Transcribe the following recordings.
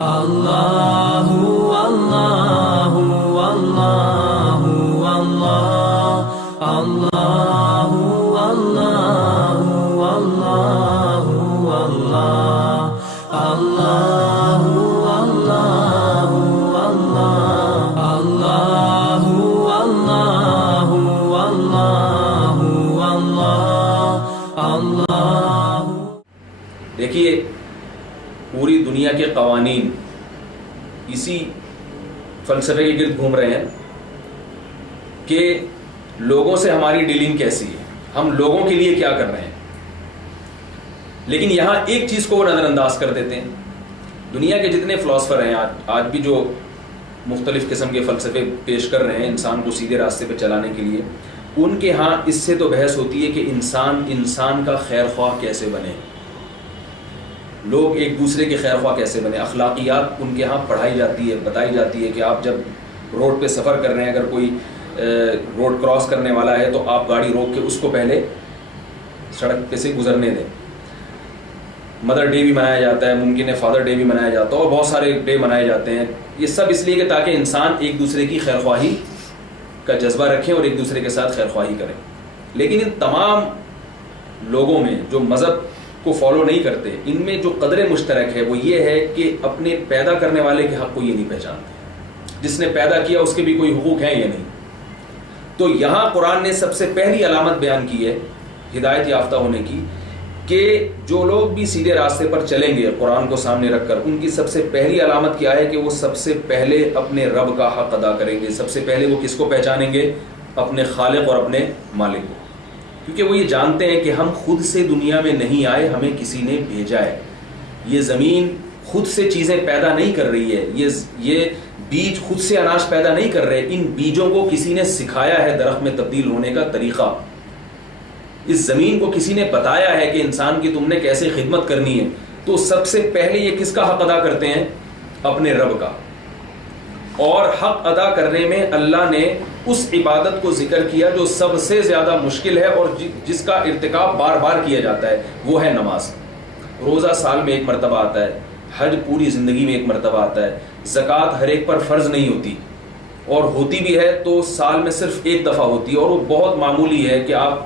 اللہ اللہ اللہ اللہ اللہ اللہ اللہ اللہ اللہ اللہ اللہ۔ دیکھیے پوری دنیا کے قوانین اسی فلسفے کے گرد گھوم رہے ہیں کہ لوگوں سے ہماری ڈیلنگ کیسی ہے، ہم لوگوں کے لیے کیا کر رہے ہیں، لیکن یہاں ایک چیز کو وہ نظر انداز کر دیتے ہیں۔ دنیا کے جتنے فلاسفر ہیں آج بھی جو مختلف قسم کے فلسفے پیش کر رہے ہیں انسان کو سیدھے راستے پہ چلانے کے لیے، ان کے ہاں اس سے تو بحث ہوتی ہے کہ انسان کا خیر خواہ کیسے بنے، لوگ ایک دوسرے کے خیر خواہ کیسے بنے۔ اخلاقیات ان کے ہاں پڑھائی جاتی ہے، بتائی جاتی ہے کہ آپ جب روڈ پہ سفر کر رہے ہیں، اگر کوئی روڈ کراس کرنے والا ہے تو آپ گاڑی روک کے اس کو پہلے سڑک پہ سے گزرنے دیں۔ مدر ڈے بھی منایا جاتا ہے، ممکن ہے فادر ڈے بھی منایا جاتا ہے، اور بہت سارے ڈے منائے جاتے ہیں۔ یہ سب اس لیے کہ تاکہ انسان ایک دوسرے کی خیر خواہی کا جذبہ رکھیں اور ایک دوسرے کے ساتھ خیر خواہی کریں۔ لیکن ان تمام لوگوں میں جو مذہب کو فالو نہیں کرتے، ان میں جو قدر مشترک ہے وہ یہ ہے کہ اپنے پیدا کرنے والے کے حق کو یہ نہیں پہچانتے، جس نے پیدا کیا اس کے بھی کوئی حقوق ہیں یا نہیں۔ تو یہاں قرآن نے سب سے پہلی علامت بیان کی ہے ہدایت یافتہ ہونے کی، کہ جو لوگ بھی سیدھے راستے پر چلیں گے قرآن کو سامنے رکھ کر، ان کی سب سے پہلی علامت کیا ہے کہ وہ سب سے پہلے اپنے رب کا حق ادا کریں گے۔ سب سے پہلے وہ کس کو پہچانیں گے؟ اپنے خالق اور اپنے مالک کو، کیونکہ وہ یہ جانتے ہیں کہ ہم خود سے دنیا میں نہیں آئے، ہمیں کسی نے بھیجا ہے۔ یہ زمین خود سے چیزیں پیدا نہیں کر رہی ہے، یہ بیج خود سے اناج پیدا نہیں کر رہے، ان بیجوں کو کسی نے سکھایا ہے درخت میں تبدیل ہونے کا طریقہ۔ اس زمین کو کسی نے بتایا ہے کہ انسان کی تم نے کیسے خدمت کرنی ہے۔ تو سب سے پہلے یہ کس کا حق ادا کرتے ہیں؟ اپنے رب کا۔ اور حق ادا کرنے میں اللہ نے اس عبادت کو ذکر کیا جو سب سے زیادہ مشکل ہے اور جس کا ارتکاب بار بار کیا جاتا ہے، وہ ہے نماز۔ روزہ سال میں ایک مرتبہ آتا ہے، حج پوری زندگی میں ایک مرتبہ آتا ہے، زکوٰۃ ہر ایک پر فرض نہیں ہوتی، اور ہوتی بھی ہے تو سال میں صرف ایک دفعہ ہوتی ہے، اور وہ بہت معمولی ہے کہ آپ،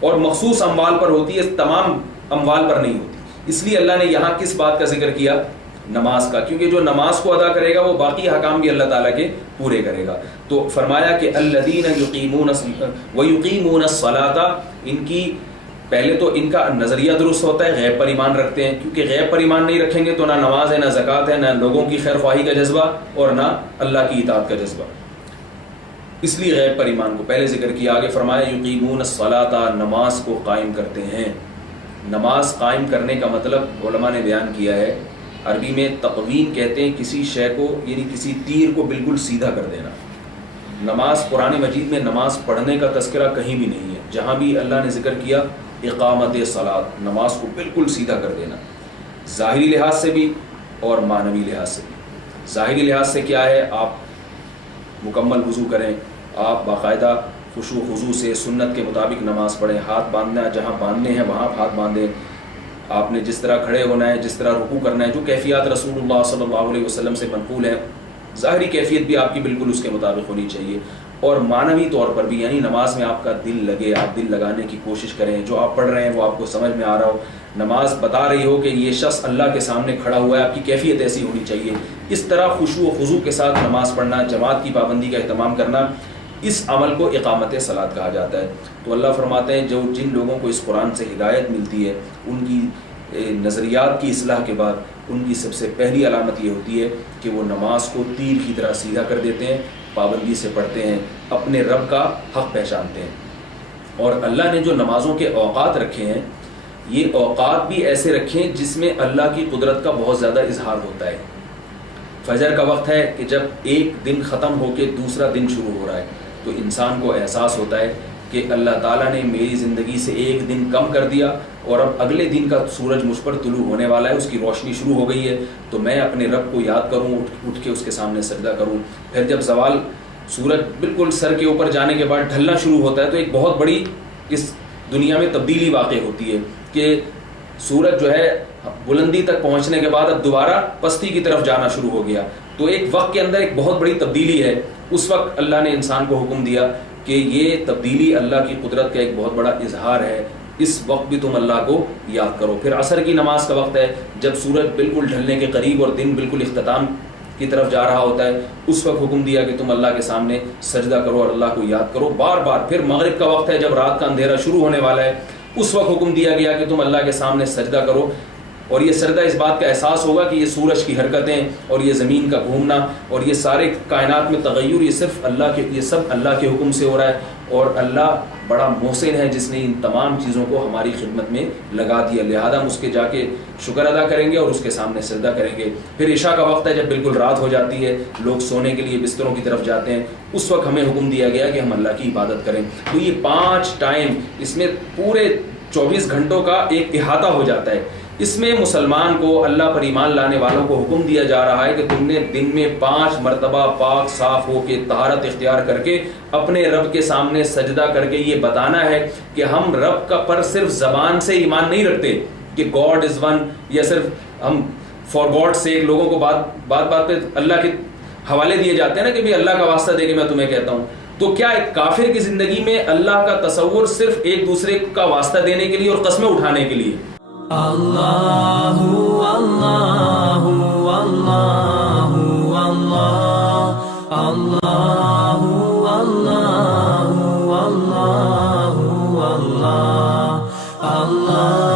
اور مخصوص اموال پر ہوتی ہے، تمام اموال پر نہیں ہوتی۔ اس لیے اللہ نے یہاں کس بات کا ذکر کیا؟ نماز کا، کیونکہ جو نماز کو ادا کرے گا وہ باقی حکام بھی اللہ تعالیٰ کے پورے کرے گا۔ تو فرمایا کہ الذین یقیمون ویقیمون الصلاۃ، ان کی پہلے تو ان کا نظریہ درست ہوتا ہے، غیب پر ایمان رکھتے ہیں، کیونکہ غیب پر ایمان نہیں رکھیں گے تو نہ نماز ہے، نہ زکوٰۃ ہے، نہ لوگوں کی خیر خواہی کا جذبہ، اور نہ اللہ کی اطاعت کا جذبہ۔ اس لیے غیب پر ایمان کو پہلے ذکر کیا۔ آگے فرمایا یقیمون الصلاۃ، نماز کو قائم کرتے ہیں۔ نماز قائم کرنے کا مطلب علماء نے بیان کیا ہے، عربی میں تقویم کہتے ہیں کسی شے کو، یعنی کسی تیر کو بالکل سیدھا کر دینا۔ نماز، قرآن مجید میں نماز پڑھنے کا تذکرہ کہیں بھی نہیں ہے، جہاں بھی اللہ نے ذکر کیا اقامت صلاۃ، نماز کو بالکل سیدھا کر دینا، ظاہری لحاظ سے بھی اور معنوی لحاظ سے بھی۔ ظاہری لحاظ سے کیا ہے؟ آپ مکمل وضو کریں، آپ باقاعدہ خشوع خضوع سے سنت کے مطابق نماز پڑھیں، ہاتھ باندھنا جہاں باندھنے ہیں وہاں ہاتھ باندھیں، آپ نے جس طرح کھڑے ہونا ہے، جس طرح رکوع کرنا ہے، جو کیفیات رسول اللہ صلی اللہ علیہ وسلم سے منقول ہے، ظاہری کیفیت بھی آپ کی بالکل اس کے مطابق ہونی چاہیے، اور معنوی طور پر بھی، یعنی نماز میں آپ کا دل لگے، آپ دل لگانے کی کوشش کریں، جو آپ پڑھ رہے ہیں وہ آپ کو سمجھ میں آ رہا ہو، نماز بتا رہی ہو کہ یہ شخص اللہ کے سامنے کھڑا ہوا ہے، آپ کی کیفیت ایسی ہونی چاہیے۔ اس طرح خشوع و خضوع کے ساتھ نماز پڑھنا، جماعت کی پابندی کا اہتمام کرنا، اس عمل کو اقامت صلاۃ کہا جاتا ہے۔ تو اللہ فرماتے ہیں جن لوگوں کو اس قرآن سے ہدایت ملتی ہے، ان کی نظریات کی اصلاح کے بعد ان کی سب سے پہلی علامت یہ ہوتی ہے کہ وہ نماز کو تیر کی طرح سیدھا کر دیتے ہیں، پابندی سے پڑھتے ہیں، اپنے رب کا حق پہچانتے ہیں۔ اور اللہ نے جو نمازوں کے اوقات رکھے ہیں، یہ اوقات بھی ایسے رکھیں جس میں اللہ کی قدرت کا بہت زیادہ اظہار ہوتا ہے۔ فجر کا وقت ہے کہ جب ایک دن ختم ہو کے دوسرا دن شروع ہو رہا ہے، تو انسان کو احساس ہوتا ہے کہ اللہ تعالیٰ نے میری زندگی سے ایک دن کم کر دیا، اور اب اگلے دن کا سورج مجھ پر طلوع ہونے والا ہے، اس کی روشنی شروع ہو گئی ہے، تو میں اپنے رب کو یاد کروں، اٹھ کے اس کے سامنے سجدہ کروں۔ پھر جب زوال، سورج بالکل سر کے اوپر جانے کے بعد ڈھلنا شروع ہوتا ہے، تو ایک بہت بڑی اس دنیا میں تبدیلی واقع ہوتی ہے کہ سورج جو ہے بلندی تک پہنچنے کے بعد اب دوبارہ پستی کی طرف جانا شروع ہو گیا. تو ایک وقت کے اندر ایک بہت بڑی تبدیلی ہے. اس وقت اللہ نے انسان کو حکم دیا کہ یہ تبدیلی اللہ کی قدرت کا ایک بہت بڑا اظہار ہے, اس وقت بھی تم اللہ کو یاد کرو. پھر عصر کی نماز کا وقت ہے, جب سورج بالکل ڈھلنے کے قریب اور دن بالکل اختتام کی طرف جا رہا ہوتا ہے, اس وقت حکم دیا کہ تم اللہ کے سامنے سجدہ کرو اور اللہ کو یاد کرو بار بار. پھر مغرب کا وقت ہے, جب رات کا اندھیرا شروع ہونے والا ہے, اس وقت حکم دیا گیا کہ تم اللہ کے سامنے سجدہ کرو. اور یہ سجدہ اس بات کا احساس ہوگا کہ یہ سورج کی حرکتیں اور یہ زمین کا گھومنا اور یہ سارے کائنات میں تغیر, یہ صرف یہ سب اللہ کے حکم سے ہو رہا ہے. اور اللہ بڑا محسن ہے جس نے ان تمام چیزوں کو ہماری خدمت میں لگا دیا, لہذا ہم اس کے جا کے شکر ادا کریں گے اور اس کے سامنے سجدہ کریں گے. پھر عشاء کا وقت ہے, جب بالکل رات ہو جاتی ہے, لوگ سونے کے لیے بستروں کی طرف جاتے ہیں, اس وقت ہمیں حکم دیا گیا کہ ہم اللہ کی عبادت کریں. تو یہ 5 ٹائم, اس میں پورے 24 گھنٹوں کا ایک احاطہ ہو جاتا ہے. اس میں مسلمان کو, اللہ پر ایمان لانے والوں کو حکم دیا جا رہا ہے کہ تم نے دن میں 5 مرتبہ پاک صاف ہو کے طہارت اختیار کر کے اپنے رب کے سامنے سجدہ کر کے یہ بتانا ہے کہ ہم رب کا پر صرف زبان سے ایمان نہیں رکھتے کہ گاڈ از ون, یا صرف ہم فار گاڈ سے لوگوں کو بات پہ اللہ کے حوالے دیے جاتے ہیں نا کہ بھی اللہ کا واسطہ دے کے میں تمہیں کہتا ہوں. تو کیا ایک کافر کی زندگی میں اللہ کا تصور صرف ایک دوسرے کا واسطہ دینے کے لیے اور قسمیں اٹھانے کے لیے؟ اللہ اللہ اللہ اللہ اللہ اللہ اللہ اللہ